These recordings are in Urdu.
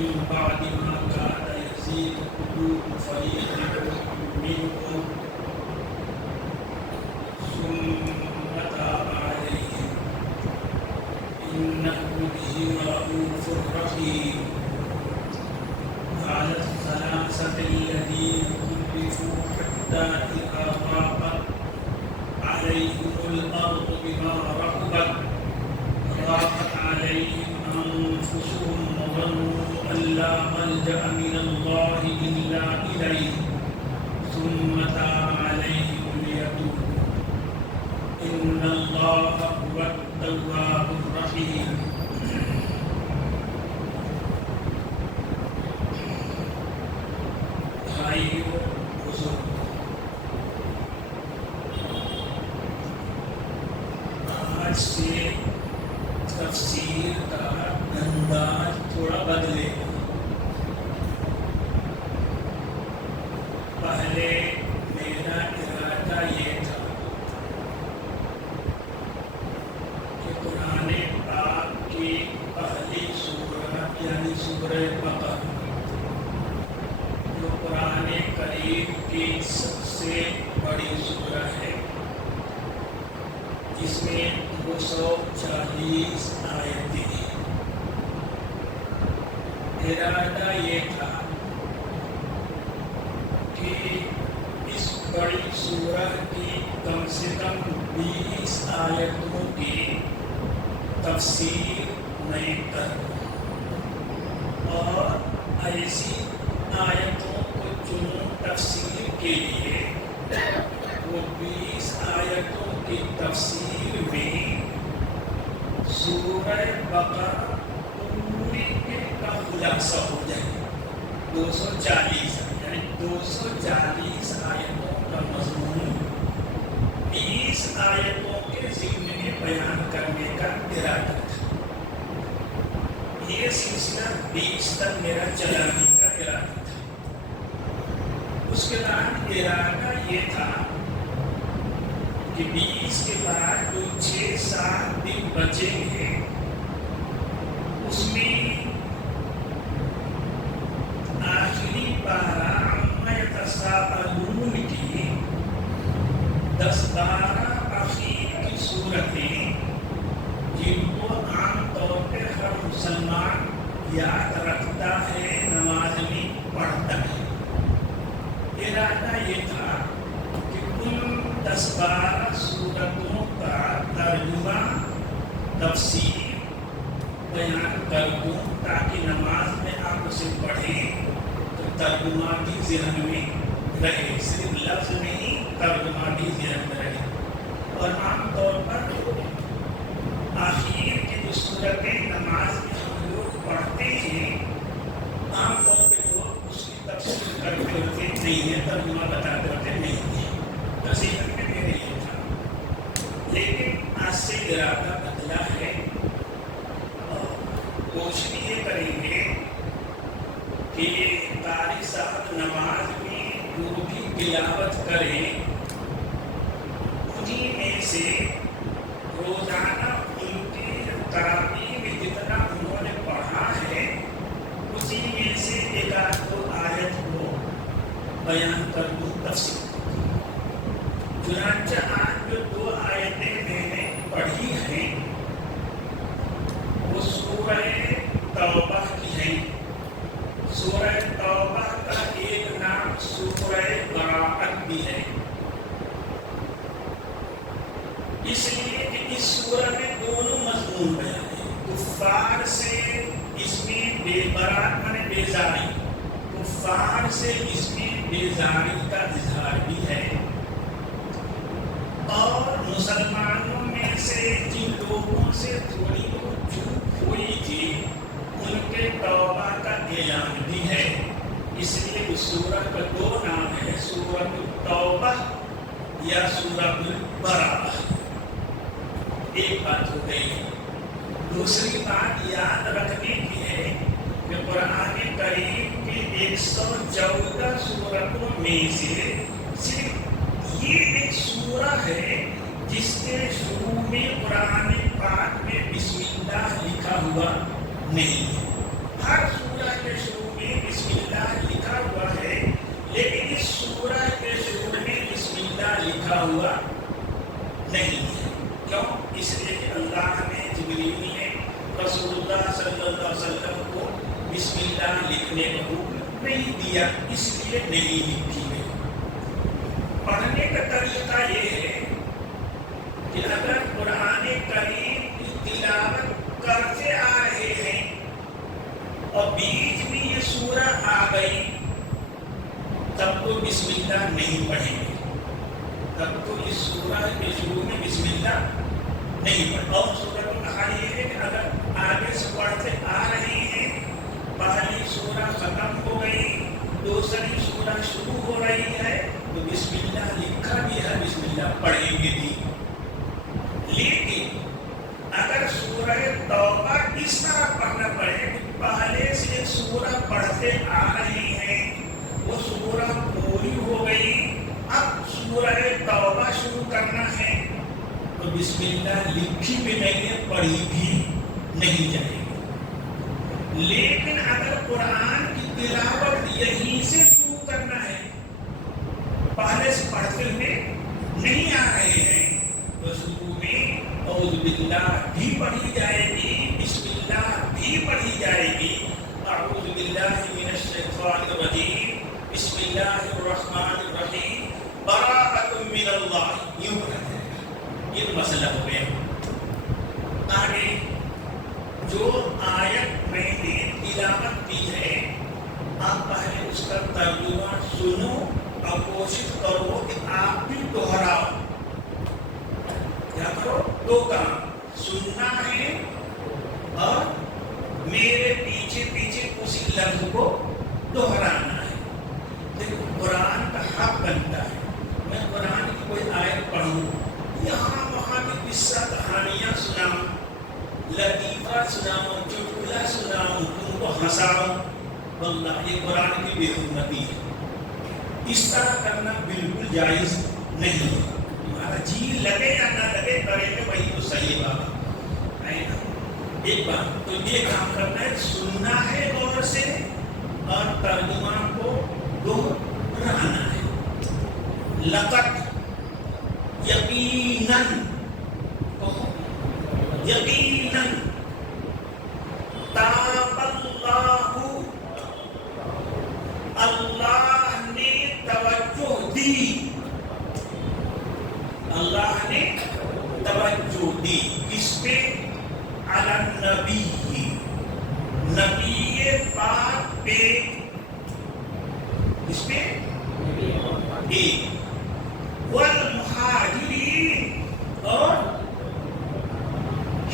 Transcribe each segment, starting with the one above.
من بعد ما كاد يزيغ قلوب فريق منهم ثم تاب عليهم إنه بهم رءوف رحيم. على الثلاثة الذين خلفوا حتى إذا ضاقت عليهم الأرض بما رحبت وضاقت عليهم أنفسهم وظنوا أن لا ملجأ من الله إلا إليه ثم تاب عليهم ليتوبوا إن الله هو التواب الرحيم. آج سے تفسیر کا انداز تھوڑا بدلے. پہلے میرا ارادہ یہ تھا کہ قرآن پاک کی پہلی سورہ یعنی سورہ بقرہ جو قرآن کریم کی سب سے بڑی سورہ ہے جس میں 240 آیتیں ہیں. ارادہ یہ تھا کہ اس بڑی سورہ کی کم سے کم 20 آیتوں کی تفسیر میں کروں اور ایسی آیتوں کو چنوں تفسیر کے لیے. وہ 20 آیتوں کی تفسیر میں سورہ بقرہ پوری کا خلاصہ ہو جائے. 240 یعنی 240 آیتوں کا مضمون 20 آیتوں کے ضمن میں بیان کرنے کا ارادہ تھا. یہ سلسلہ 20 تک میرا چلانے کا ارادہ تھا. اس کے بعد ارادہ یہ تھا کہ 20 کے بعد جو 6-7 دن بچیں گے اس میں آخری پارہ عما یتساءلون کی 10-12 اخیر کی صورتیں جن کو عام طور پہ ہر مسلمان یاد رکھتا ہے نماز میں پڑھتا ہے. ارادہ یہ تھا کہ ان 10-12 سورتوں کا ترجمہ تفسیر بیان کر دوں تاکہ نماز میں آپ اسے پڑھیں تو ترجمہ بھی ذہن میں رہے. صرف لفظ نہیں ترجمہ بھی ذہن میں رہے. اور عام طور پر آخر کی جو صورتیں نماز میں ہم لوگ پڑھتے ہیں عام طور پہ لوگ اس کی تفسیر کرتے ہوتے نہیں ہیں, ترجمہ بتاتے ہوتے نہیں ہیں. تفسیر میں میرے یہ تھا. لیکن آج سے ارادہ بدلا ہے اور کوشش یہ کریں گے کہ قاری صاحب نماز میں جو بھی تلاوت کریں انہیں میں سے روزانہ ان کی تراویح میں جتنا انہوں نے پڑھا ہے اسی میں سے ایک آدھ 2 آیت کو بیان کر دوں تفسیر. چنانچہ آج جو 2 آیتیں میں نے پڑھی ہیں وہ سورہ توبہ کی ہیں. سورہ توبہ کا ایک نام سورہ براءت بھی ہے, اس لیے کہ اس سورہ میں دونوں مضمون بیان ہیں. کفار سے اس میں براءت مانے بیزاری, کفار سے اس میں بیزاری کا اظہار بھی ہے اور مسلمانوں میں سے جن لوگوں سے تھوڑی بہت چوک ہوئی تھی ان کے توبہ کا اعلان بھی ہے. اس لیے اس سورہ کا 2 نام ہے, سورہ التوبہ یا سورہ البراءہ. ایک بات ہو گئی. دوسری بات یاد رکھنے کی ہے کہ قرآن کریم کی 114 سورتوں میں سے صرف یہ ایک سورہ ہے جس کے شروع میں قرآن پاک میں بسم اللہ لکھا ہوا نہیں ہے. ہر سورہ کے اللہ لکھنے کا حکم نہیں دیا، اس لیے نہیں لکھی گئی۔ پڑھنے کا طریقہ یہ ہے کہ اگر قرآن کریم کی تلاوت کرتے آ رہے ہیں اور بیچ میں یہ سورہ آ گئی، تب تو بسم اللہ نہیں پڑھیں گے، تب تو اس سورہ کے شروع میں بسم اللہ نہیں پڑھیں۔ اور سورہ کو کہا یہ ہے کہ اگر آگے سے پڑھتے آ رہی ہیں، پہلی سورہ ختم ہو گئی، دوسری سورہ شروع ہو رہی ہے، تو بسم اللہ لکھا بھی ہے، بسم اللہ پڑھیں گے بھی۔ لیکن اگر سورہ توبہ اس طرح پڑھنا پڑے کہ پہلے سے سورہ پڑھتے آ رہی ہیں، وہ سورہ پوری ہو گئی، اب سورہ توبہ شروع کرنا ہے، تو بسم اللہ لکھی بھی نہیں ہے، پڑھی بھی نہیں جائے گی۔ لیکن اگر قرآن کی تلاوت یہیں سے شروع کرنا ہے، پہلے سے پڑھتے ہوئے نہیں آ رہے ہیں، تو شروع میں اعوذ باللہ بھی پڑھی جائے گی، بسم اللہ بھی پڑھی جائے گی۔ اعوذ باللہ من الشیطان الرجیم، بسم اللہ الرحمن الرحیم، براءۃ من اللہ، یوں پڑھا جائے گا۔ یہ مسئلہ ہو گیا۔ آگے جو آیت میں نے تلاوت کی ہے، آپ پہلے اس کا ترجمہ سنو اور کوشش کرو کہ آپ بھی دہراؤ۔ کیا کرو؟ دو کام، سننا ہے اور میرے پیچھے پیچھے اسی لفظ کو دہرانا ہے۔ دیکھو قرآن کا حق بنتا ہے، میں قرآن کی کوئی آیت پڑھوں، یہاں وہاں کی قصہ کہانیاں سناؤں، لطیفہ سناؤں، چٹکلا سناؤں، تم کو ہنساؤں، واللہ یہ قرآن کی بے حرمتی ہے۔ اس طرح کرنا بالکل جائز نہیں ہے۔ تمہارا جی لگے یا نہ لگے، کرے میں وہی تو صحیح بات ہے نا۔ ایک بات تو یہ کام کرنا ہے، سننا ہے غور سے اور ترجمہ کو دہرانا ہے۔ لقد، یقیناً، یقیناً، تاب اللہ، اللہ نے توجہ دی، اللہ نے توجہ دی کس پہ؟ علی النبی، نبی پاک پہ، کس پہ؟ والمہاجرین، اور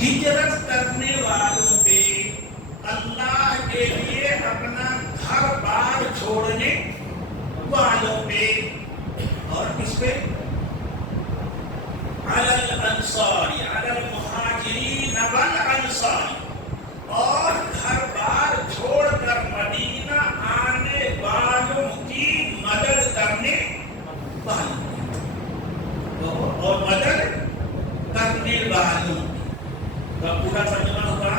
ہجرت کرنے والوں پہ، اللہ کے لیے اپنا گھر بار چھوڑنے والوں پہ، اور کس پہ؟ علی الانصار، علی المہاجرین والانصار، اور گھر بار چھوڑ کر مدینہ آنے والوں کی مدد کرنے والوں، اور مدد کرنے والوں کا پورا ترجمہ ہوگا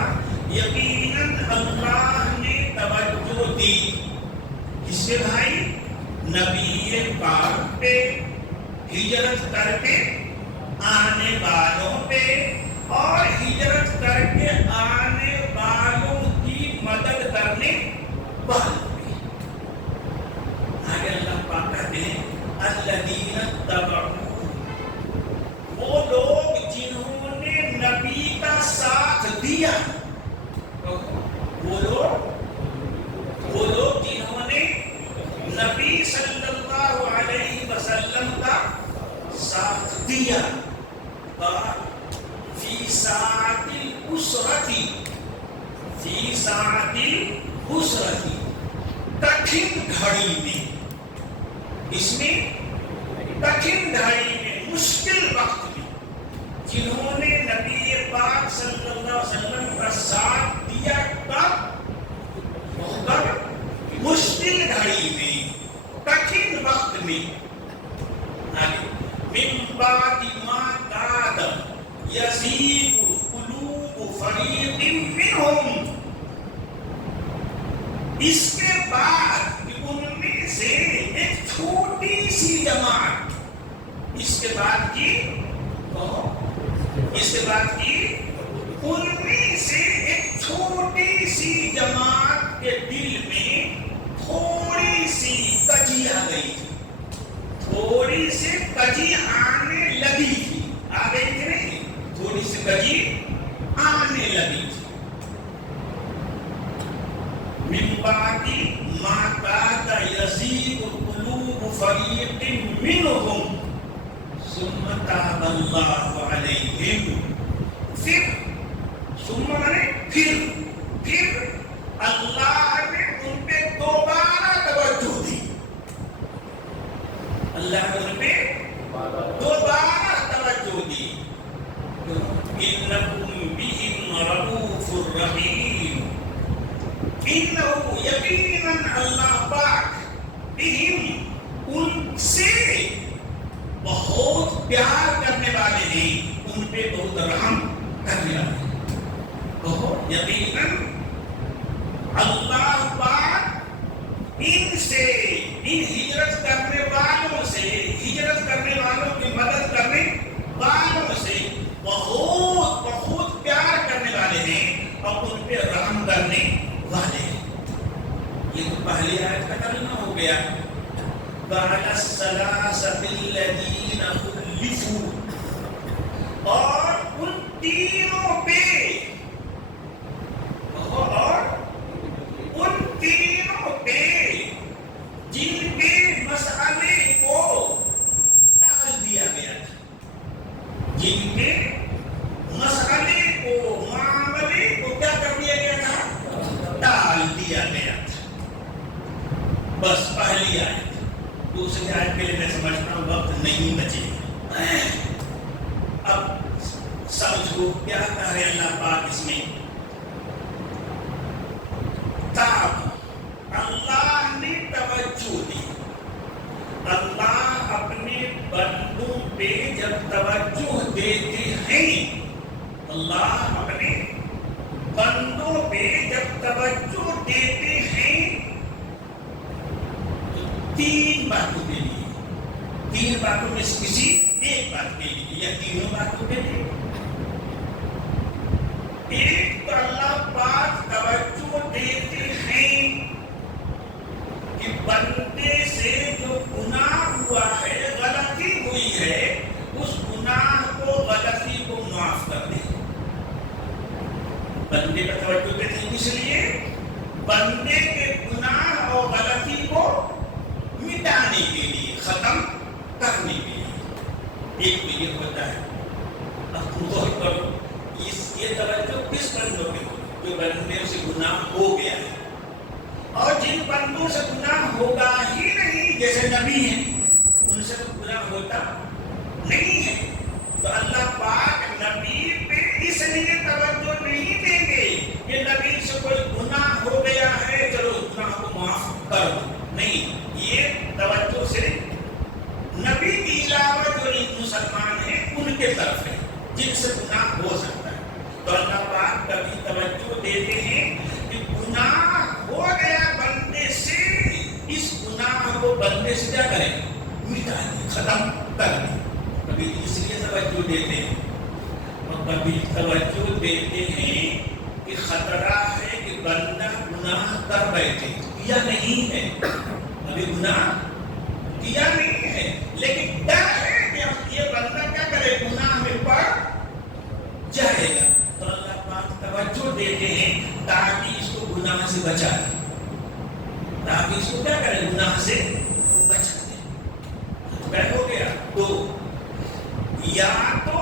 یقیناً اللہ نے توجہ دی، کس سے بھائی؟ نبی پاک پہ، ہجرت کر کے آنے والوں پہ، اور ہجرت کر کے آنے والوں کی مدد کرنے والوں پہ۔ آگے اللہ پاک کہتے ہیں الذین اتبعوا، وہ لوگ جنہوں نے نبی کا ساتھ دیا، وہ لوگ جنہوں نے نبی صلی اللہ علیہ وسلم کا ساتھ دیا، فی ساعت العسرۃ، فی ساعت العسرۃ، کٹھن گھڑی میں، اس میں کٹھن گھڑی میں، مشکل وقت میں، جنہوں نے نبی پاک صلی اللہ علیہ وسلم کا ساتھ دیا، کب؟ مشکل گھڑی میں، کٹھن وقت میں۔ من بعد ما کاد یزیغ قلوب فریق منہم، اس کے بعد ان میں سے ایک چھوٹی سی جماعت، اس کے بعد کی ان میں سے ایک چھوٹی سی جماعت کے دل من بعد ما كاد يزيغ قلوب فريق منهم ثم تاب الله عليهم. پھر اللہ نے ان پہ دوبارہ توجہ دی. اللہ نے ان پہ دوبارہ توجہ دی. انکم بہم رؤوف رحیم. انہ یقیناً اللہ پاک بہم ان سے بہت پیار کرنے والے ہیں, ان پہ بہت رحم کرنے والے ہیں. یقیناً اللہ پاک ان سے, ان ہجرت کرنے والوں سے, ہجرت کرنے والوں کی مدد کرنے والوں سے بہت بہت پیار کرنے والے ہیں اور ان پہ رحم کرنے والے ہیں. یہ تو پہلی آیت کا ترجمہ ہو گیا. وعلى الثلاثة الذين خلفوا, اور ان تینوں پہ, اور ان تینوں پہ جن کے مسئلے کو ٹال دیا گیا تھا, جن کے مسئلے کو, معاملے کو کیا کر دیا گیا تھا, ٹال دیا گیا تھا. بس پہلی آیت. دوسری آیت کے لیے میں سمجھتا ہوں وقت نہیں بچے. اب سمجھو کیا کہہ رہے اللہ پاک اس میں. تاب, اللہ نے توجہ دی. اللہ اپنے بندوں پہ جب توجہ دیتے ہیں, اللہ اپنے بندوں پہ جب توجہ دیتے ہیں تین باتوں کے لیے, تین باتوں میں سے کسی ایک بات کے لیے یا تینوں باتوں کے لیے. ایک تو اللہ پاک توجہ دیتے ہیں کہ بندے سے جو گناہ ہوا ہے, غلطی ہوئی ہے, اس گناہ کو, غلطی کو معاف کر دے. بندے کا توجہ دیتے ہیں اس لیے بندے کے گناہ اور غلطی کو مٹانے کے لیے, ختم کرنے کے لیے. ایک تو یہ ہوتا ہے. اب تم غور کرو, یہ توجہ کس بندوں کے ہوگی جو بندے سے گناہ ہو گیا ہے, اور جن بندوں سے گناہ ہوگا ہی نہیں, جیسے نبی ہیں, ان سے تو گناہ ہوتا نہیں ہے. تو اللہ پاک نبی پہ اس لیے توجہ نہیں دیں گے کہ نبی سے کوئی گناہ ہو گیا ہے چلو گناہ کو معاف کر دو. نہیں, یہ توجہ صرف نبی کی علاوہ جو مسلمان ہیں ان کے طرف ہے جن سے گناہ ہو سکتا ہے. تو اللہ پاک کبھی توجہ دیتے ہیں کہ گناہ ہو گیا بندے سے, اس گناہ کو بندے سے کیا کریں, مٹا دیں, ختم کر دیں. کبھی اس لیے توجہ دیتے ہیں, اور کبھی توجہ دیتے ہیں کہ خطرہ ہے کہ بندہ گناہ کر بیٹھے یا نہیں ہے, ابھی گناہ کیا نہیں ہے لیکن ڈر ہے کہ یہ بندہ کیا کرے, گناہ میں پڑ جائے گا. تو اللہ پاک توجہ دیتے ہیں تاکہ اس کو گناہ سے بچا دے, تاکہ اس کو کیا کرے, گناہ سے بچا دے. ہو گیا. تو یا تو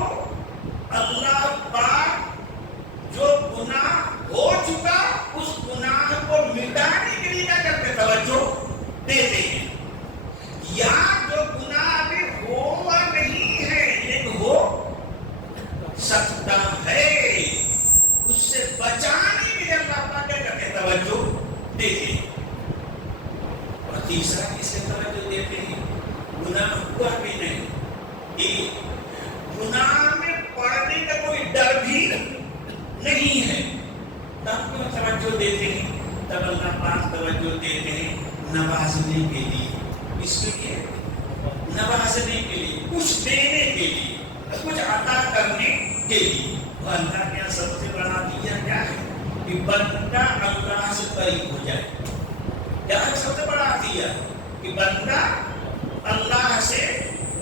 اللہ پاک جو گناہ ہو چکا اس گناہ کو مٹانے کے لیے کیا کرتے, توجہ دیتے ہیں, یا جو گناہ ابھی ہوا نہیں ہے لیکن ہو سکتا ہے اس سے بچانے کے لیے اللہ پاک کیا کرتے, توجہ دیتے ہیں. اور تیسرا کس سے توجہ دیتے ہیں, گناہ ہوا بھی نہیں, ایک گناہ میں پڑنے کا کوئی ڈر بھی نہیں ہے, تب کیوں توجہ دیتے ہیں. تب اللہ پاک توجہ دیتے ہیں نوازنے کے لیے, اس لیے نوازنے کے لیے, کچھ دینے کے لیے, کچھ عطا کرنے کے لیے. اللہ کے سب سے بڑا دیا کیا ہے کہ بندہ اللہ سے قریب ہو جائے. کیا ہے سب سے بڑا دیا کہ بندہ اللہ سے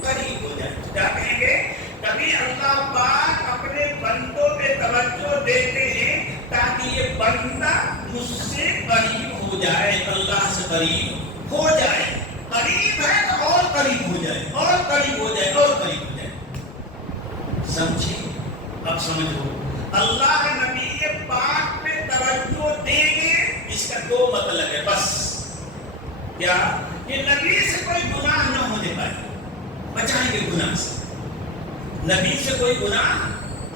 قریب ہو جائے. کیا کہیں گے, کبھی اللہ پاک اپنے بندوں پہ توجہ دیتے ہیں تاکہ یہ بندہ مجھ سے قریب جائے اللہ سے قریب ہو جائے، قریب ہے تو اور قریب ہو جائے، اور قریب ہو جائے، اور قریب ہو جائے. سمجھے؟ اب سمجھو اللہ نبی پاک پہ توجہ دیں گے، اس کا دو مطلب ہے بس. کیا؟ کہ نبی سے کوئی گناہ نہ ہونے پائے، بچائیں گے گناہ سے، نبی سے کوئی گناہ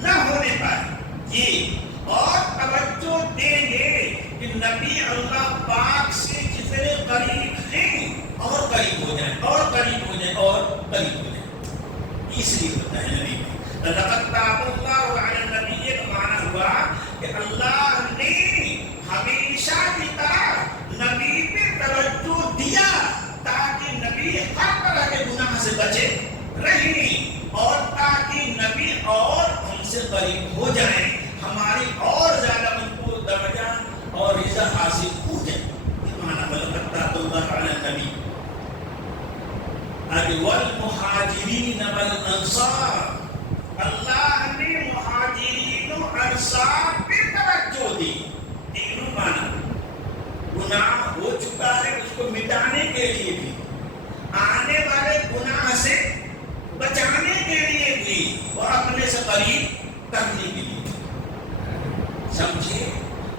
نہ ہونے پائے جی. اور توجہ دیں گے کہ نبی اللہ پاک سے جتنے قریب ہیں اور قریب ہو جائیں، اور قریب ہو جائیں، اور قریب ہو جائیں. اس لیے ہوتا ہے نبی میں لقد تاب اللہ علی النبی کا معنی ہوا کہ اللہ نے ہمیشہ کی طرح نبی پہ توجہ دیا تاکہ نبی ہر طرح کے گناہ سے بچے رہیں، اور تاکہ نبی اور ہم سے قریب ہو جائیں، ہماری اور زیادہ ان کو درجہ اور رضا حاصل ہو جائے. یہ معنی لقد تاب اللہ علی النبی. والمہاجرین والانصار، اللہ نے مہاجرین و انصار پہ توجہ دی. تینوں معنی، گناہ ہو چکا ہے اس کو مٹانے کے لیے بھی، آنے والے گناہ سے بچانے کے لیے بھی، اور اپنے سے قریب کرنے کے لیے. سمجھے؟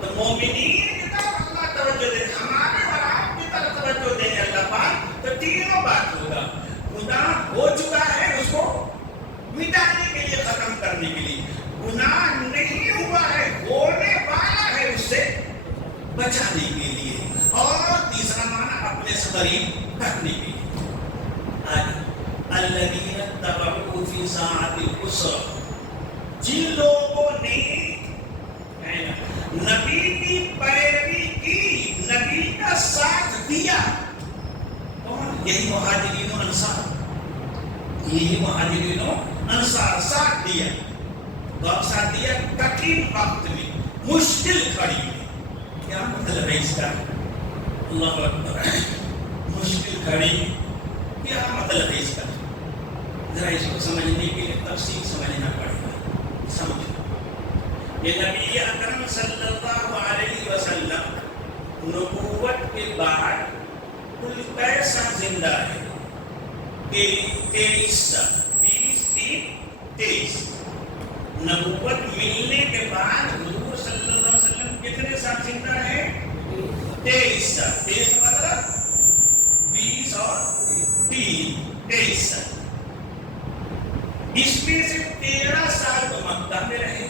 تو مومنین کی طرف اللہ توجہ دے، ہمارے اور آپ کی طرف توجہ دیں گے اللہ پاک، تو تینوں بات ہوگا. گناہ ہو چکا ہے اس کو مٹانے کے لیے، ختم کرنے کے لیے. گناہ نہیں ہوا ہے، ہونے والا ہے، اس سے بچانے کے لیے. اور تیسرا معنی اپنے سے قریب کرنے کے لیے. الذین اتبعوا فی ساعۃ العسرہ، جن لوگوں نے نبی کی پیروی کی، نبی کا ساتھ دیا. کون؟ یہی مہاجرین و انصار، یہی مہاجرین و انصار ساتھ دیا. کب ساتھ دیا؟ کٹھن وقت میں، مشکل گھڑی میں. کیا مطلب ہے اس کا؟ اللہ اکبر. مشکل گھڑی کیا مطلب ہے اس کا؟ ذرا اس کو سمجھنے کے لیے تفصیل سمجھنا پڑے گا. سمجھو کہ نبی اکرم صلی اللہ علیہ وسلم نبوت کے بعد کل کیسا زندہ ہے؟ 23 سال. 23 نبوت ملنے کے بعد حضور صلی اللہ علیہ وسلم کتنے سال زندہ ہے؟ 23 سال. 23 کا مطلب 20 اور 3، 23 سال. اس میں سے 13 سال تو مکہ میں رہے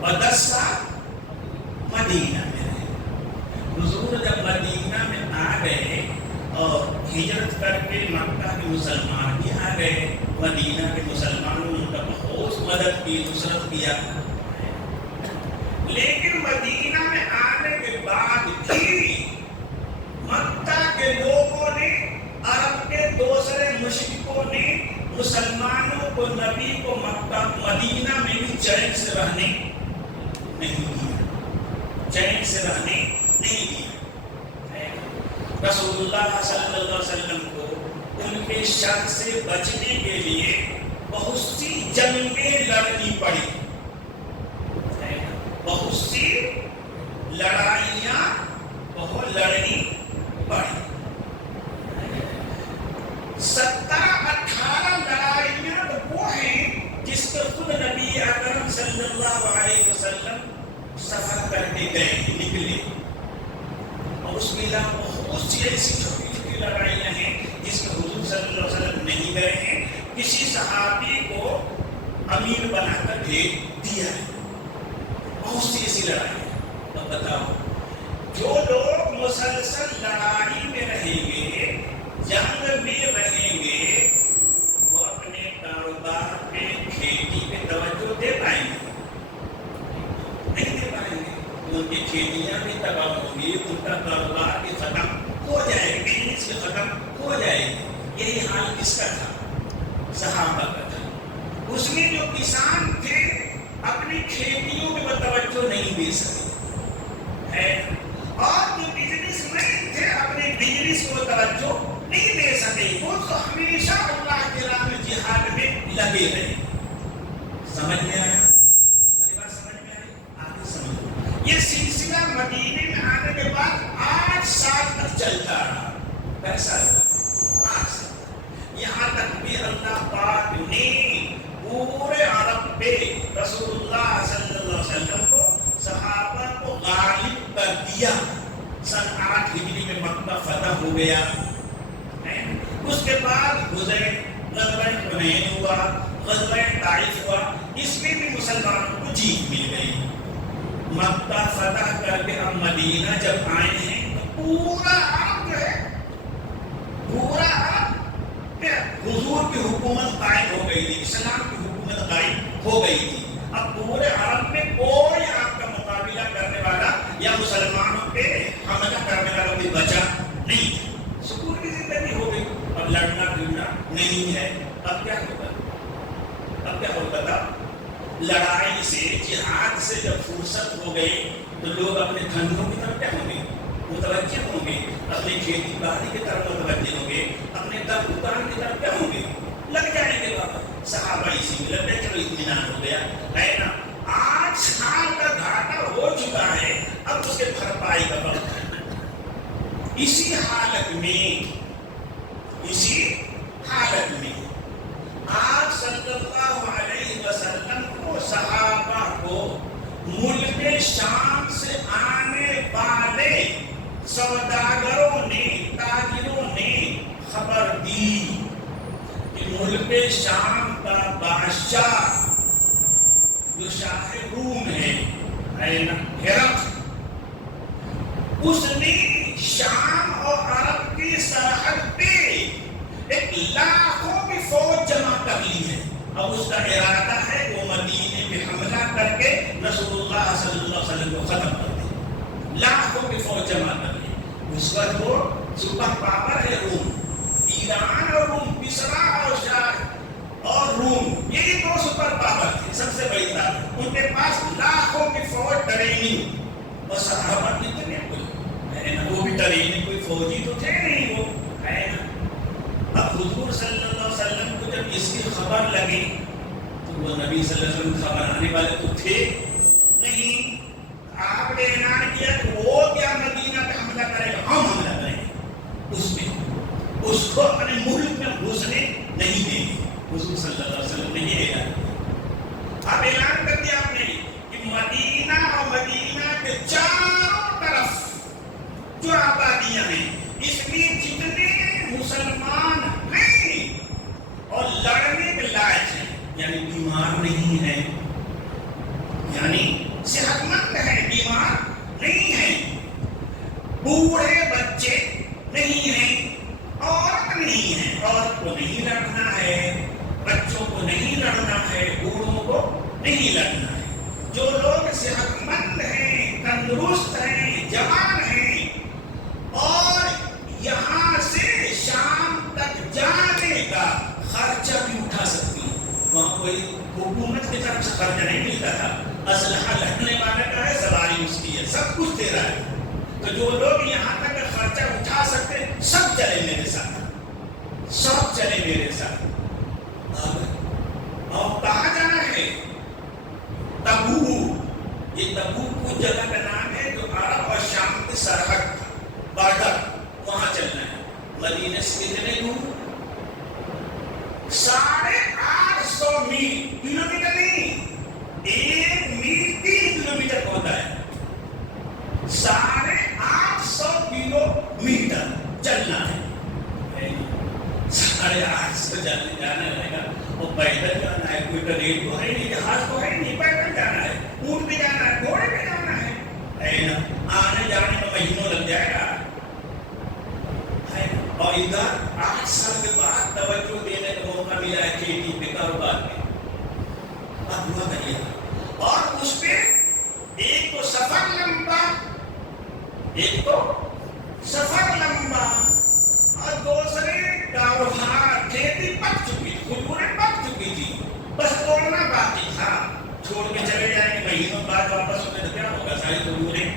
اور 10 سال مدینہ میں رہے. حضور جب مدینہ میں آ گئے اور ہجرت کر کے مکہ کے مسلمان بھی آ گئے، مدینہ کے مسلمانوں نے ان کا بہت مدد کی، نصرت کیا. لیکن مدینہ میں آنے کے بعد بھی مکہ کے لوگوں نے، عرب کے دوسرے مشرکوں نے مسلمانوں کو، نبی کو مکہ مدینہ میں بھی چین سے رہنے نہیں دیا، چین سے رہنے نہیں دیا. رسول اللہ صلی اللہ علیہ وسلم کو ان کے شر سے بچنے کے لیے بہت سی جنگیں لڑنی پڑی، بہت سی لڑائیاں بہت لڑنی پڑی. 17-18 لڑائیاں تو وہ ہیں جس پر خود نبی اکرم صلی اللہ علیہ وسلم سفر کر کے گئے، نکلے. اور اس کے علاوہ بہت سی ایسی چھوٹی چھوٹی لڑائیاں ہیں جس میں حضور صلی اللہ علیہ وسلم نہیں گئے ہیں. کسی صحابی کو امیر بنا کر بھیج دیا ہے. بہت سی ایسی لڑائیاں. تو بتاؤ، جو لوگ مسلسل لڑائی میں رہیں گے، جنگ میں رہیں گے، وہ اپنے کاروبار پہ، کھیتی پہ توجہ دے پائیں گے؟ نہیں دے پائیں گے. ان کی کھیتیاں بھی تباہ ہوں گی، ان کا کاروبار بھی ختم ہو جائے گا، بزنس بھی ختم ہو جائے گا. یہی حال کس کا تھا؟ صحابہ کا تھا. اس میں جو کسان تھے اپنی کھیتیوں میں وہ توجہ نہیں دے سکے ہے، اور جو بزنس مین تھے اپنے بزنس کو توجہ نہیں دے سکے. وہ تو ہمیشہ اللہ کے راہ میں جہاد میں لگے رہے. سمجھ میں آیا؟ یہ سلسلہ مدینے میں آنے کے بعد آج مکہ فتح ہو گیا. اس کے بعد غزوہ حنین ہوا, غزوہ طائف ہوا, اس میں بھی مسلمانوں کو جیت مل گئی. مکہ فتح کر کے ہم مدینہ جب آئے ہیں تو پورا عرب جو ہے, پورا عرب حضور کی حکومت قائم ہو گئی تھی, اسلام کی حکومت قائم ہو گئی تھی. اب پورے عرب میں کوئی آپ کا مقابلہ کرنے والا یا مسلمانوں پہ حملہ کرنے والا کوئی بچا نہیں تھا. سکون کی زندگی ہو گئی. اب لڑنا پھرنا نہیں ہے. اب کیا ہوتا, اب کیا ہوتا تھا, لڑائی سے جہاد سے جب فرصت ہو گئی تو لوگ اپنے دھندوں کی طرف کیا ہوں گے, متوجہ ہوں گے, اپنی کھیتی باڑی کی طرف متوجہ ہوں گے, اپنے دکان کی طرف کیا ہوں گے, لگ جائیں گے. بابا صحابہ اسی میں لگ گئے, چلو اطمینان ہو گیا ہے نا. 8 سال کا گھاٹا ہو چکا ہے, اب اس کے بھرپائی کا وقت ہے. اسی حالت میں آپ صلی اللہ علیہ وسلم کو, صحابہ کو ملک شام سے آنے والے سوداگروں نے, تاجروں نے خبر دی کہ ملک شام کا بادشاہ جو شاہ روم ہے ہرقل, اس نے شام اور عرب کی سرحد پہ ایک لاکھوں کی فوج جمع کر لی ہے. اب اس کا ارادہ ہے وہ مدینے پہ حملہ کر کے رسول اللہ صلی اللہ علیہ وسلم کو ختم کر دے. لاکھوں کی فوج جمع کر لی. اس وقت وہ سپر پاور ہے روم, ایران اور روم, مصر اور شام اور روم, یہ 2 سپر پاور تھے, سب سے بڑی طاقت. ان کے پاس لاکھوں کی فوج ٹریننگ, اور صحابہ کتنے کوئی, وہ بھی ٹریننگ, کوئی فوجی تو تھے نہیں وہ, ہے نا. اب حضور صلی اللہ علیہ وسلم کو جب اس کی خبر لگی تو وہ نبی صلی اللہ علیہ وسلم خبر آنے والے تو تھے نہیں. آپ نے اعلان کیا کہ وہ کیا مدینہ پہ حملہ کرے گا, ہم حملہ کریں گے. اس میں اس کو اپنے ملک میں گھسنے نہیں دیں گے. حضور صلی اللہ علیہ وسلم نے یہ اعلان کیا. اب اعلان کر دیا آپ نے کہ مدینہ اور مدینہ کے چاروں طرف جو آبادیاں ہیں, اس میں جتنے مسلمان ہیں اور لڑنے کے لائق ہیں, یعنی بیمار نہیں ہیں, یعنی صحت مند ہیں, بیمار نہیں ہیں, بوڑھے بچے نہیں ہیں, عورت نہیں ہے, عورت کو نہیں لڑنا ہے, بچوں کو نہیں لڑنا ہے, بوڑھوں کو نہیں لڑنا ہے. جو لوگ صحت مند ہیں, تندرست ہیں, جوان ہیں اور یہاں سے شام تک جانے کا خرچہ بھی اٹھا سکتی ہے. وہاں کوئی حکومت کی طرف سے خرچہ نہیں ملتا تھا, اسلحہ لڑنے والے کا ہے, سواری اس کی ہے, سب کچھ دے رہا ہے. تو جو لوگ یہاں تک خرچہ اٹھا سکتے, سب چلے میرے ساتھ, سب چلے میرے ساتھ. اور کہاں جانا ہے, تبوک. یہ تبوک اس جگہ کا نام ہے جو عرب اور شام کی سرحد بارڈر, وہاں چلنا ہے. مدینے سے کتنے دور, 850 میل, کلومیٹر نہیں, 1 میل 3 کلومیٹر ہوتا ہے. 850 کلومیٹر چلنا ہے. 850 جانا رہے گا. وہ پیدل جانا ہے, کوئی ٹرین تو ہے نہیں, جہاز تو ہے نہیں, پیدل جانا ہے, اونٹ پہ جانا ہے, گھوڑے پہ جانا ہے. آنے جانے میں مہینوں لگ جائے گا. اور ادھر 8 سال کے بعد توجہ دینے کا موقع ملا ہے کھیتی پہ, کاروبار پہ. اب ہوا کریے, اور اس پہ ایک تو سفر لمبا, ایک تو سفر لمبا, اور دوسرے کاروبار, کھیتی پک چکی, کھجوریں پک چکی تھی, بس توڑنا باقی تھا. چھوڑ کے چلے جائیں گے, مہینوں بعد واپس ہونے تو کیا ہوگا, ساری کھجوریں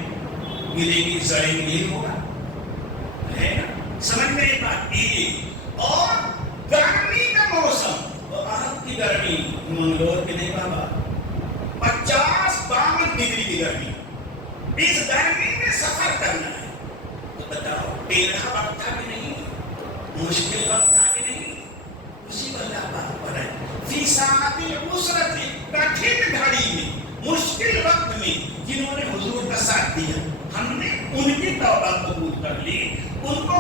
گرے گی, سڑے گی, نہیں ہوگا, ہے نا. سمجھ میں ایک بات یہ. اور گرمی کا موسم, اور عرب کی گرمی, منگلور کی نہیں بابا, 50-52 ڈگری کی گرمی. اس گرمی میں سفر کرنا ہے تو بتاؤ, ٹیڑھا وقت تھا کہ نہیں, مشکل وقت تھا کہ نہیں. اسی کو اللہ بات پر ہے, فی ساعت العسرۃ, کٹھن گھڑی میں, مشکل وقت میں جنہوں نے حضور کا ساتھ دیا, ہم نے ان کی توبہ قبول کر لی, ان کو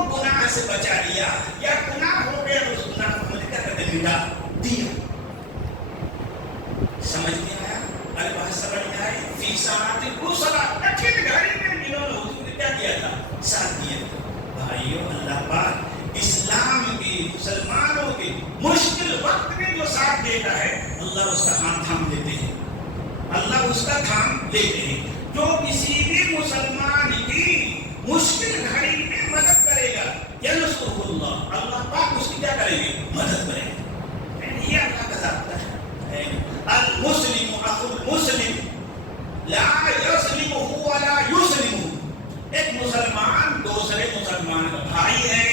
بچا لیا یا گناہ ہو گیا تو اس گناہ کو ہم نے کیا کرتے مٹا دیا. سمجھ میں آیا؟ البات سمجھ میں آئی. فی ساعت العسرہ کٹھن گھڑی میں انہوں نے حضور نے کیا کیا تھا؟ ساتھ دیا تھا. بھائیو اللہ پاک اسلام کے مسلمانوں کے مشکل وقت میں جو ساتھ دیتا ہے اللہ اس کا ہاتھ تھام لیتے ہیں. اللہ اس کا تھام لیتے ہیں. جو کسی بھی مسلمان کی مشکل گھڑی میں مدد کرے گا ینصرہ اللہ, اللہ پاک اس کی کیا کریں گے؟ مدد کریں گے. یہ اللہ کا ضابطہ ہے. المسلم اخو المسلم لا یظلمہ ولا یظلمہ. ایک مسلمان دوسرے مسلمان کا بھائی ہے.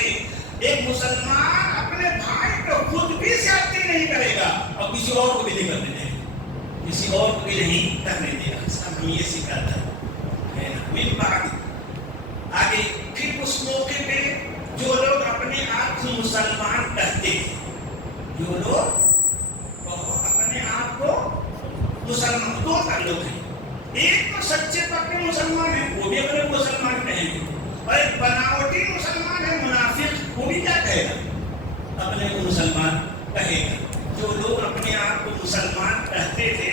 ایک مسلمان اپنے بھائی کو خود بھی زیادتی نہیں کرے گا اور کسی اور کو بھی نہیں کرنے دے گا, کسی اور کو بھی نہیں کرنے دے گا. ہم یہ سکھاتا ہے میری بات. آگے پھر اس موقع پہ جو لوگ اپنے آپ کو مسلمان کہتے ہیں, جو لوگ اپنے آپ کو مسلمان, دو تعلق ہیں. ایک تو سچے پکے مسلمان ہیں, وہ بھی اپنے مسلمان کہیں گے, اور ایک بناوٹی مسلمان ہے منافق, وہ بھی کیا کہے گا؟ اپنے کو مسلمان کہے گا. جو لوگ اپنے آپ کو مسلمان کہتے تھے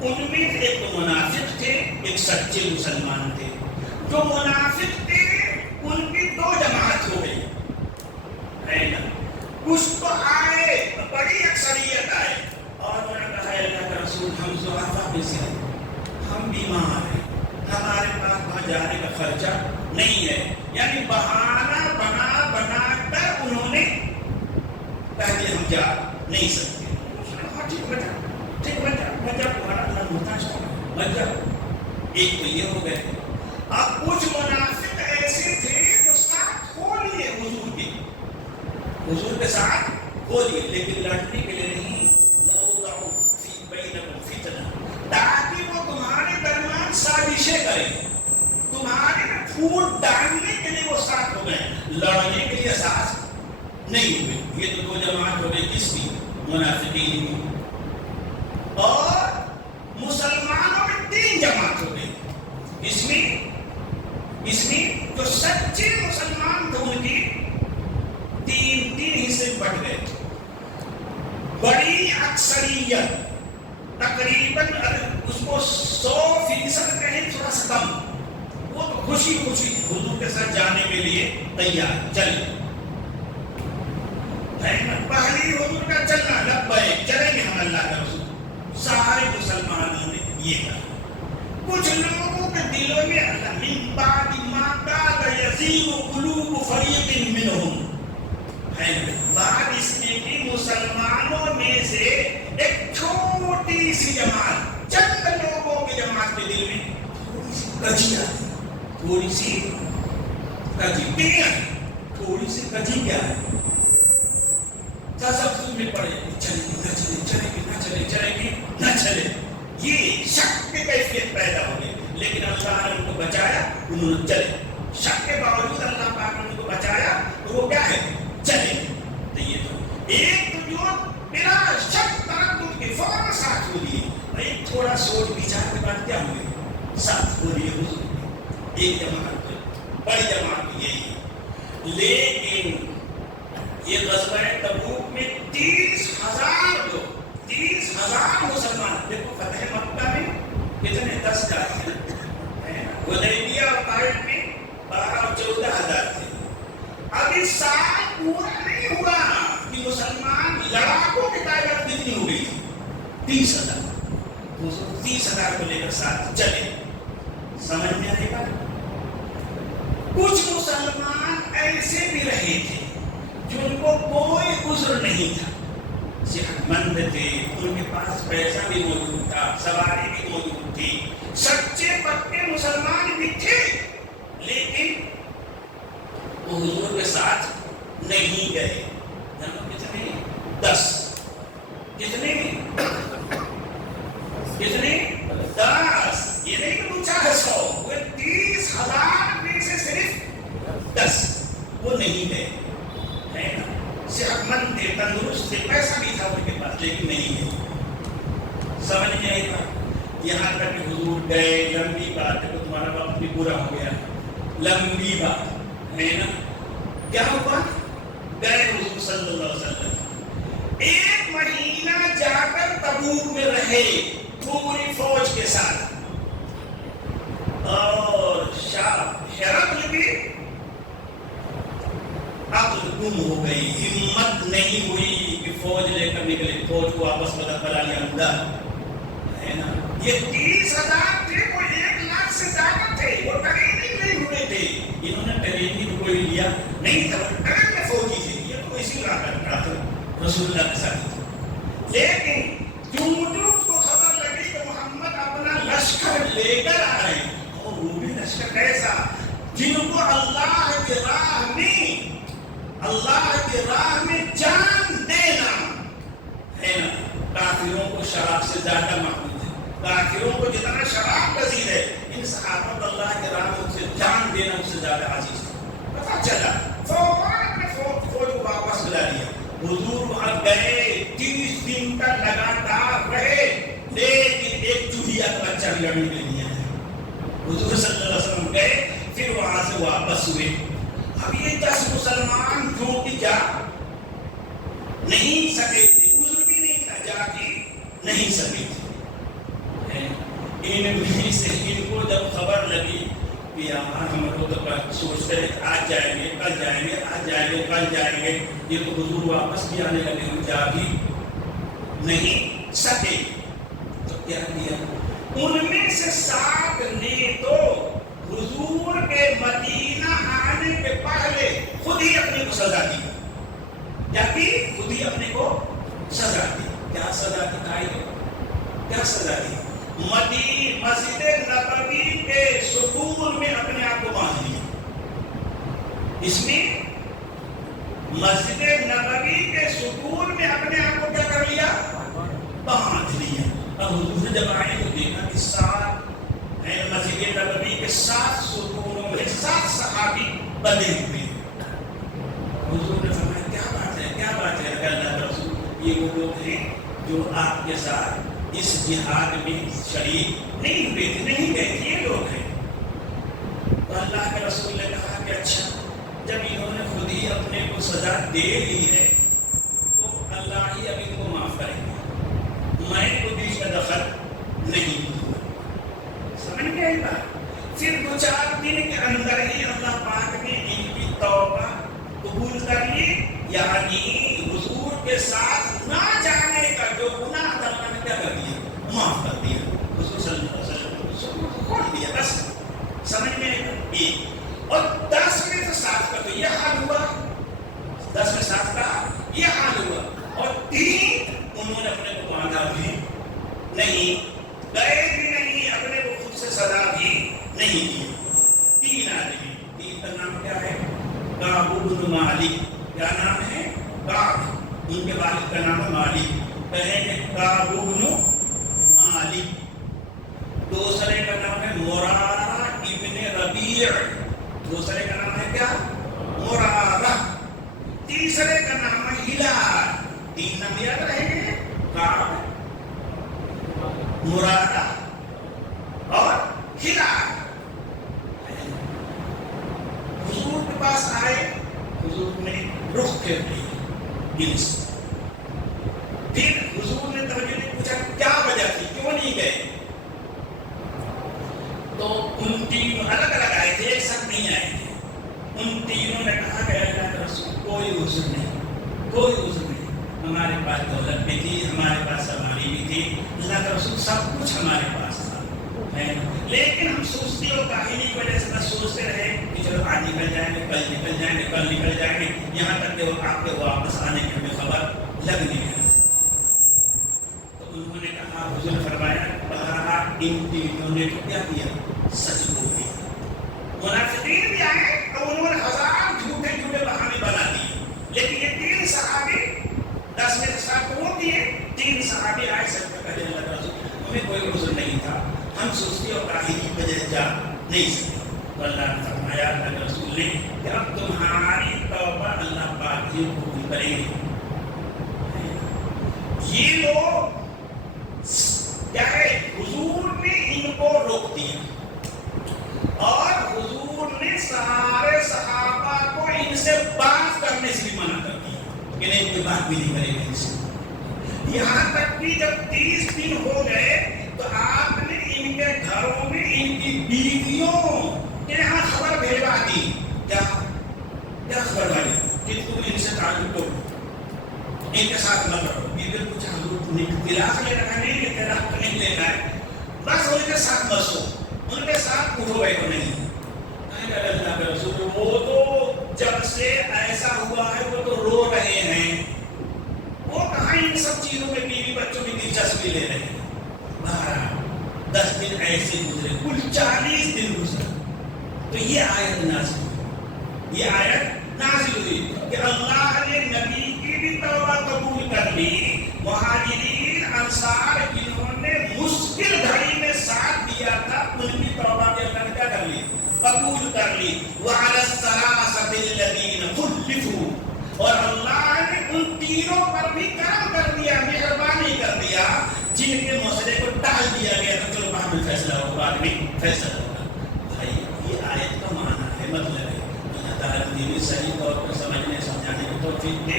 ان میں ایک تو منافق تھے, ایک سچے مسلمان تھے. جو منافق تھے ان کی دو جماعت ہو گئی ہے نا. کچھ تو آئے, بڑی اکثریت آئے اور انہوں نے کہا اللہ کا رسول ہم ضعفاء میں سے ہیں, ہم بیمار ہیں, ہمارے پاس وہاں جانے کا خرچہ نہیں ہے. یعنی بہانہ بنا بنا کر انہوں نے کہا کہ ہم جا نہیں سکتے. ہاں ٹھیک بیٹا, ٹھیک بیٹا, مجھے تمہارا اللہ محتاج ہوگا, مجھے. ایک تو یہ ہو گئے. اب کچھ منافق ایسے تھے جو ساتھ ہو لیے حضور کے, حضور کے ساتھ ہو لیے, لیکن لڑنے کے لیے نہیں. تاکہ وہ تمہارے درمیان سازشیں کریں, تمہارے میں پھوٹ ڈالنے کے لیے وہ ساتھ ہو گئے, لڑنے کے لیے ساتھ نہیں ہوئے. یہ تو دو جماعت ہو گئی, کس کی؟ منافقین کی. اور مسلمانوں میں تین جماعت ہو گئی. اس میں جو سچے مسلمان تھے ان کی تین حصے بٹ گئے. بڑی اکثریت تقریباً اس کو 100% کہیں تھوڑا سا کم, وہ تو خوشی خوشی حضور کے ساتھ جانے کے لیے تیار چلے. پہلی حضور کا چلنا لبیک, چلیں گے ہم اللہ کا رسول. سارے مسلمانوں نے یہ کہا. کچھ لوگوں کے دلوں میں اللہ من بعد ما کاد یزیغ قلوب فریق منہم, بعد اس میں بھی مسلمانوں میں سے ایک چھوٹی سی جماعت, چند لوگوں کی جماعت کے دل میں کجی آتی, تھوڑی سی کجی. تھوڑی سی کجی کیا ہے؟ تصوف میں پڑے, چلے گی نہ چلے, چلے گی نہ چلے, چلے گی نہ چلے. یہ شک کی کیفیت پیدا ہو گئی. لیکن اللہ نے ان کو بچایا, انہوں نے چلے. شک کے باوجود اللہ پاک نے ان کو بچایا, تو وہ کیا ہے؟ چلے. تو یہ تو ایک تو جو بلا شک تردد کے فوراً ساتھ ہو لیے, اور ایک تھوڑا سوچ بچار کے بعد کیا ہوئے؟ ساتھ ہو لیے حضور. ایک جماعت بڑی جماعت یہی ہے. لیکن یہ غزوہ تبوک میں 30,000 لوگ, 30,000 مسلمان. دیکھو فتح مکہ میں کتنے 10 کا ہے, حدیبیہ اور طائف میں 12 اور 14,000 تھے. ابھی سال پورا نہیں ہوا کہ مسلمان لڑاکوں کی تعداد کتنی ہو گئی تھی؟ 30,000. 30,000 کو لے کر ساتھ چلے. سمجھ میں آئے گا؟ کچھ مسلمان ایسے بھی رہے تھے جن کو کوئی عذر نہیں تھا, صحت مند تھے, ان کے پاس پیسہ بھی موجود تھا, سواری بھی موجود تھی, سچے پکے مسلمان بھی تھے, لیکن وہ حضور کے ساتھ نہیں گئے. کتنے؟ 10. کتنے؟ 10. یہ نہیں کہ 100, وہ 30,000 میں سے صرف 10 وہ نہیں گئے. صحت مند تھے, تندرست تھے, پیسہ بھی تھا ان کے پاس, لیکن نہیں گئے. سمجھ نہیں آئے گا؟ یہاں تک کہ حضور گئے. لمبی بات ہے, تو تمہارا وقت بھی پورا ہو گیا, لمبی بات ہے نا. کیا ہوا؟ گئے حضور صلی اللہ علیہ وسلم 1 مہینہ جا کر تبوک میں رہے پوری فوج کے ساتھ، اور ہرقل بھی عقل گم ہو گئی، ہمت نہیں ہوئی کہ فوج لے کر نکلے، فوج کو واپس بلا لیا اندر، ہے نا؟ یہ 30,000 تھے، وہ 1,00,000 سے زیادہ تھے، وہ ٹریننگ نہیں ہوئے تھے، انہوں نے ٹریننگ کوئی لیا نہیں تھا، ٹرین میں فوجی تھے، یہ تو اسی علاقہ کا تھا رسول اللہ کے ساتھ. لیکن جو کو خبر لگی کہ محمد اپنا لشکر لے کر آئے، اور وہ بھی لشکر ایسا جن کو اللہ کی راہ میں جان دینا ہے نا. کافروں کو شراب سے زیادہ محبوب ہے، کافروں کو جتنا شراب لذیذ ہے، ان صحابہ کو اللہ کے راہ میں سے جان دینا اس سے زیادہ عزیز ہے. پتہ چلا فوراً اپنے فوج کو واپس بلا لیا. حضور وہاں گئے، 30 دن تک لگاتار رہے، لیکن ایک چوہیا کا بچہ بھی لڑنے کے لیے نہیں آیا. حضور صلی اللہ علیہ وسلم گئے، پھر وہاں سے واپس ہوئے. اب یہ 10 مسلمان جو کہ جا نہیں سکے تھے، عذر بھی نہیں تھا، جا کے نہیں سکے تھے. ان میں سے ان کو جب خبر لگی کہ یار ہم لوگ تو سوچتے رہے آج جائیں گے، کل جائیں گے، آج جائیں گے، کل جائیں گے، یہ تو حضور واپس بھی آنے لگے، ہم جا بھی نہیں سکے. تو کیا کیا؟ ان میں سے 7 نے تو حضور کے مدینہ آنے کے پہلے خود ہی اپنے کو سزا دی. کیا کی؟ خود ہی اپنے کو سزا دی. کیا سزا دی؟ کیا سزا دی؟ مسجد نبوی کے ستون میں اپنے آپ کو باندھ لیا. اس میں مسجد نبوی کے ستون میں اپنے آپ کو کیا کر لیا؟ باندھ لیا. اب حضور جب آئے تو دیکھا کہ 7 مسجد نبوی کے 7 ستونوں میں 7 صحابی بندے ہوئے. حضور نے فرمایا کیا بات ہے، کیا بات ہے اللہ کے رسول، یہ وہ لوگ ہیں جو آپ کے ساتھ اس جہاد میں شریک نہیں ہوئے تھے، نہیں گئے تھے، یہ لوگ ہیں. تو اللہ کے رسول نے کہا کہ اچھا جب انہوں نے خود ہی اپنے کو سزا دے لی ہے تو اللہ ہی اب ان کو معاف کرے گا، میں تو بیچ میں دخل نہیں دوں. سمجھ گئے بات؟ پھر 2-4 دن کے اندر ہی اللہ پاک نے ان کی توبہ قبول کر لی، یعنی حضور کے ساتھ نہ جانے کا جو گناہ تھا اللہ نے کیا کر دیا؟ معاف کر دیا. حضور صلی اللہ علیہ وسلم کو کھول دیا. بس سمجھ میں ایک اور 10 میں سے 7 کا تو یہ حال ہوا، 10 میں 7 کا یہ حال ہوا، اور 3 انہوں نے اپنے کو باندھا بھی نہیں، گئے بھی نہیں، اپنے کو خود سے سزا بھی نہیں دی. 3 آدمی، 3 کا نام کیا ہے؟ کعب بن مالک. کیا نام ہے؟ کعب. ان کے والد کا نام ہے مالک، کہیں گے کعب بن مالک. دوسرے کا نام ہے مرارہ ابن ربیع. دوسرے کا نام ہے کیا؟ مرارہ. تیسرے کا نام ہے ہلال. 3 نام یاد رہیں گے، کعب، مرارہ اور ہلال. حضور کے پاس آئے، حضور نے رخ کر دیا ان سے. پھر حضور نے توجہ نے پوچھا کیا وجہ تھی، کیوں نہیں گئے؟ تو ان 3 الگ الگ آئے تھے، ایک ساتھ نہیں آئے تھے. ان 3 نے کہا کہ اللہ کے رسول کوئی عذر نہیں، کوئی عذر نہیں، ہمارے پاس دولت بھی تھی، ہمارے پاس سواری بھی تھی، اللہ کا رسول سب کچھ ہمارے پاس تھا، لیکن ہم سوچتے اور کاہلی کی وجہ سے بس سوچتے رہے کہ چلو آج نکل جائیں گے، کل نکل جائیں گے، کل نکل جائیں گے، یہاں تک کہ آپ کے واپس آنے کی ہمیں خبر لگ نہیں ہے. تو انہوں نے کہا، حضور نے فرمایا کہا ان 3 نے کیا کیا؟ سچ بول دیا. منافقین بھی آئے اور انہوں نے 1000 جھوٹے بہانے بنا دیے، لیکن یہ 3 صحابی 10 میں 7 وہ دیے، 3 صحابی آئے سب کا کہتے اللہ کا رسول ہمیں کوئی عذر نہیں تھا، ہم سستی اور کاہلی کی وجہ سے جا نہیں سکتے. تو اللہ نے فرمایا اللہ کے رسول نے کہ اب تمہاری توبہ اللہ پاک ہی قبول کریں گے. یہ لوگ کیا ہے، حضور نے ان کو روک دیا اور حضور نے سارے صحابہ کو ان سے بات بھی نہیں کرے گا ان سے. یہاں تک کہ جب 30 دن ہو گئے تو آپ نے ان کے گھروں میں ان کی بیویوں کے یہاں خبر بھیجوا دی. کیا خبر بھائی کہ تم ان سے تعلق کرو, ان کے ساتھ نہ کرو. بیوی کچھ طلاق لے رکھا نہیں کہ طلاق نہیں لینا ہے, بس ان کے ساتھ بسو, ان کے ساتھ اٹھو بیٹھو نہیں. اللہ کے رسول وہ تو جب سے ایسا ہوا ہے وہ تو رو رہے ہیں, وہ کہاں ان سب چیزوں میں بیوی بچوں کی دلچسپی لے رہے ہیں. 10 دن ایسے گزرے, کل 40 دن گزرے تو یہ آیت نازل ہوئی. یہ آیت نازل ہوئی کہ اللہ نے نبی کی بھی توبہ قبول کر لی. مہاجرین انصار جنہوں نے مشکل گھڑی میں ساتھ دیا تھا ان کی توبہ بھی اللہ نے کیا کر لی, قبول کر لی. وعلى الثلاثة الذين خلفوا, اور اللہ نے ان تینوں پر بھی کرم کر دیا, مہربانی کر دیا جن کے مسئلے کو ٹال دیا گیا تھا. چلو بعد میں فیصلہ ہوگا, بعد میں فیصلہ ہوگا. بھائی یہ آیت کا معنی ہے, مطلب ہے اللہ تعالیٰ نے بھی صحیح طور پر سمجھنے سمجھانے کی توفیق دے,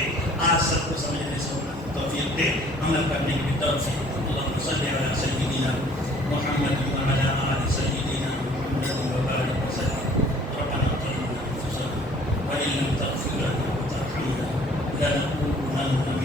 آج سب کو سمجھنے سمجھنے کی توفیق دے, عمل کرنے کی توفیق دے. اللہم صلی علی سیدنا محمد وعلی آل سیدنا محمد وبارک وسلم. ربنا ظلمنا انفسنا وان لم تغفر لنا وترحمنا لنكونن